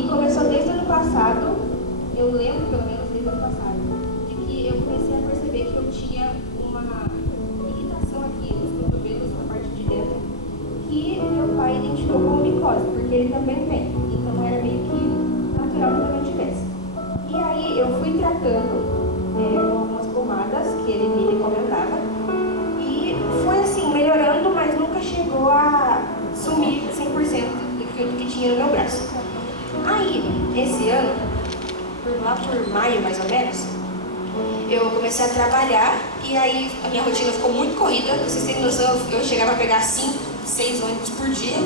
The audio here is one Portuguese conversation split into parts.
E começou desde o ano passado, eu lembro pelo menos desde o ano passado, de que eu comecei a perceber que eu tinha uma irritação aqui nos cotovelos, na parte de dentro, que o meu pai identificou como micose, porque ele também tem. Então era meio que natural que eu também tivesse. E aí eu fui tratando com algumas pomadas que ele me recomendava. E foi assim, melhorando, mas nunca chegou a sumir 100% do que tinha no meu braço. Aí, esse ano, lá por maio mais ou menos, eu comecei a trabalhar e aí a minha rotina ficou muito corrida. Pra vocês terem noção, eu chegava a pegar 5, 6 ônibus por dia.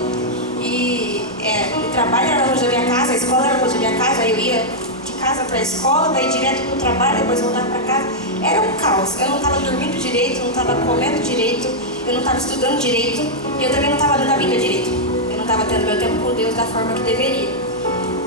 E o trabalho era longe da minha casa, a escola era longe da minha casa, aí eu ia de casa para a escola, daí direto para o trabalho, depois voltava para casa. Era um caos. Eu não estava dormindo direito, eu não estava comendo direito, eu não estava estudando direito e eu também não estava dando a vida direito. Eu não estava tendo meu tempo com Deus da forma que deveria.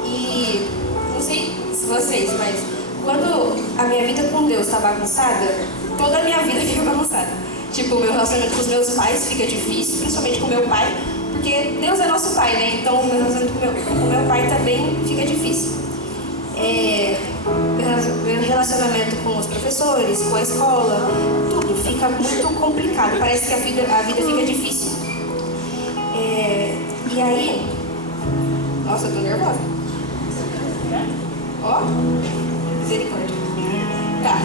E não sei se vocês, mas quando a minha vida com Deus está bagunçada, toda a minha vida fica bagunçada. Tipo, o meu relacionamento com os meus pais fica difícil, principalmente com meu pai, porque Deus é nosso pai, né? Então o meu relacionamento com meu pai também fica difícil. Meu relacionamento com os professores, com a escola, tudo fica muito complicado. Parece que a vida fica difícil. E aí... Nossa, eu tô nervosa. Ó, misericórdia. Tá.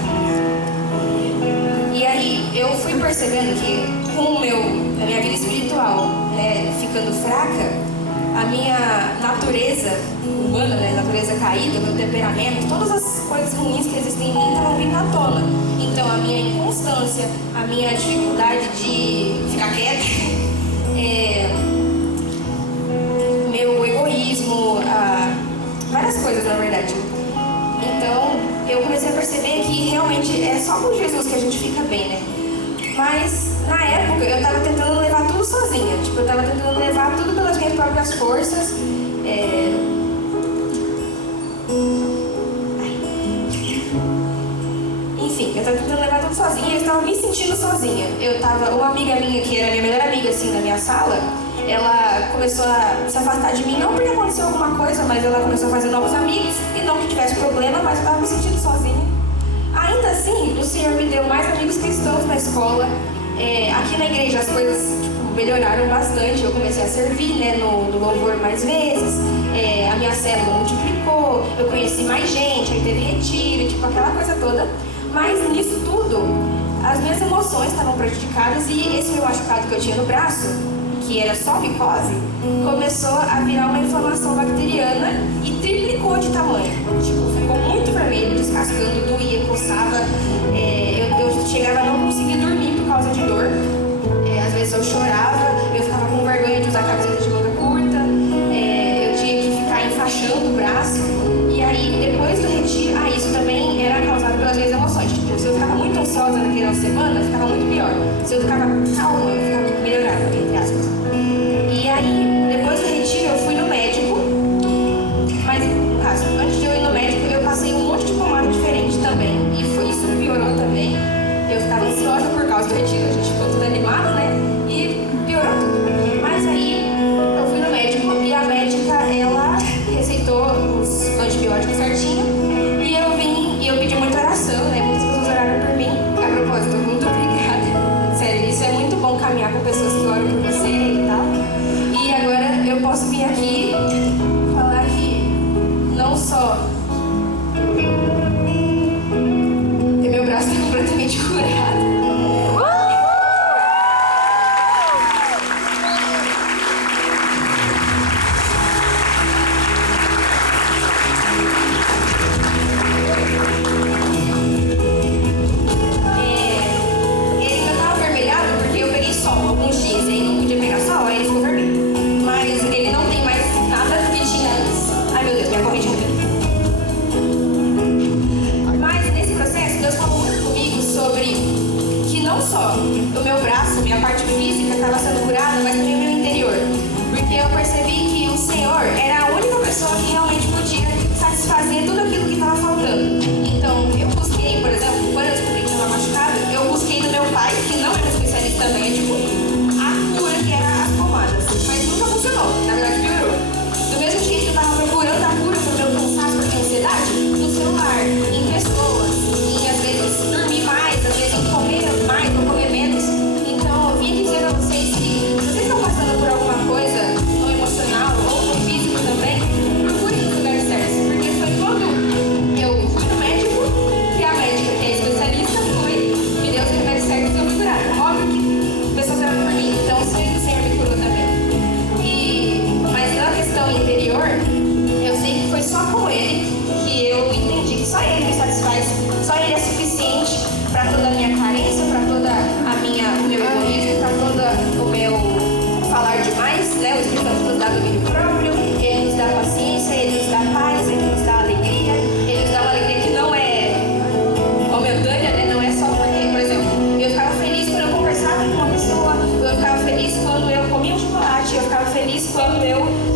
E aí eu fui percebendo que com a minha vida espiritual, né, ficando fraca, a minha natureza humana, né, natureza caída, meu temperamento, todas as coisas ruins que existem em mim estavam vindo à tona. Então a minha inconstância, a minha dificuldade de ficar quieta, meu egoísmo, várias coisas na verdade. Então eu comecei a perceber que realmente é só com Jesus que a gente fica bem, né? Mas na época eu tava tentando levar tudo sozinha. Tipo, eu tava tentando levar tudo pelas minhas próprias forças. Enfim, eu tava tentando levar tudo sozinha e eu estava me sentindo sozinha. Uma amiga minha, que era minha melhor amiga assim na minha sala, ela começou a se afastar de mim, não porque aconteceu alguma coisa, mas ela começou a fazer novos amigos, e não que tivesse problema, mas eu tava me sentindo sozinha. Ainda assim, o Senhor me deu mais amigos cristãos na escola. Aqui na igreja as coisas melhoraram bastante. Eu comecei a servir, né, no louvor mais vezes. A minha célula multiplicou. Eu conheci mais gente, aí teve retiro, aquela coisa toda. Mas nisso tudo, as minhas emoções estavam prejudicadas e esse meu machucado que eu tinha no braço, que era só micose, começou a virar uma inflamação bacteriana e triplicou de tamanho. Ficou muito vermelho, descascando, doía, coçava. Eu chegava a não conseguir dormir por causa de dor. Às vezes eu chorava, eu ficava com vergonha de usar camiseta de manga curta. Eu tinha que ficar enfaixando o braço. E aí, depois do retiro, isso também era causado pelas minhas emoções. Se eu ficava muito ansiosa naquela semana, ficava muito pior. Se eu ficava calma, eu ficava melhorada, entre aspas. E aí, depois do retiro, eu fui no médico. Mas, no caso, antes de eu ir no médico, eu passei um monte de pomada diferente também. E isso piorou também. Eu ficava ansiosa por causa do retiro. A gente ficou tudo animado, né? E piorou tudo. Mas aí, eu fui no médico e a médica, ela receitou os antibióticos certinho. E eu vim e eu pedi muita oração, né? Muitas pessoas oraram por mim. A propósito, muito obrigada. Sério, isso é muito bom caminhar com pessoas que oram por você e tal. E agora eu posso vir aqui falar que não só meu braço está completamente curado. O meu braço, minha parte física estava sendo curada, mas também o meu interior. Porque eu percebi que o Senhor era a única pessoa que realmente podia satisfazer tudo aquilo que estava faltando. Então, eu busquei, por exemplo, quando eu descobri que estava machucada, eu busquei no meu pai, que não era especialista também, a cura que era as pomadas. Mas nunca funcionou, na verdade piorou. Do mesmo jeito que eu estava procurando a cura Ele, que eu entendi que só Ele me satisfaz, só Ele é suficiente para toda a minha carência, para toda o meu egoísmo, para todo o meu falar demais, né? O Espírito Santo nos dá domínio próprio, Ele nos dá paciência, Ele nos dá paz, Ele nos dá alegria, Ele nos dá uma alegria que não é momentânea, né? Não é só porque, por exemplo, eu ficava feliz quando eu conversava com uma pessoa, eu ficava feliz quando eu comia um chocolate, eu ficava feliz quando eu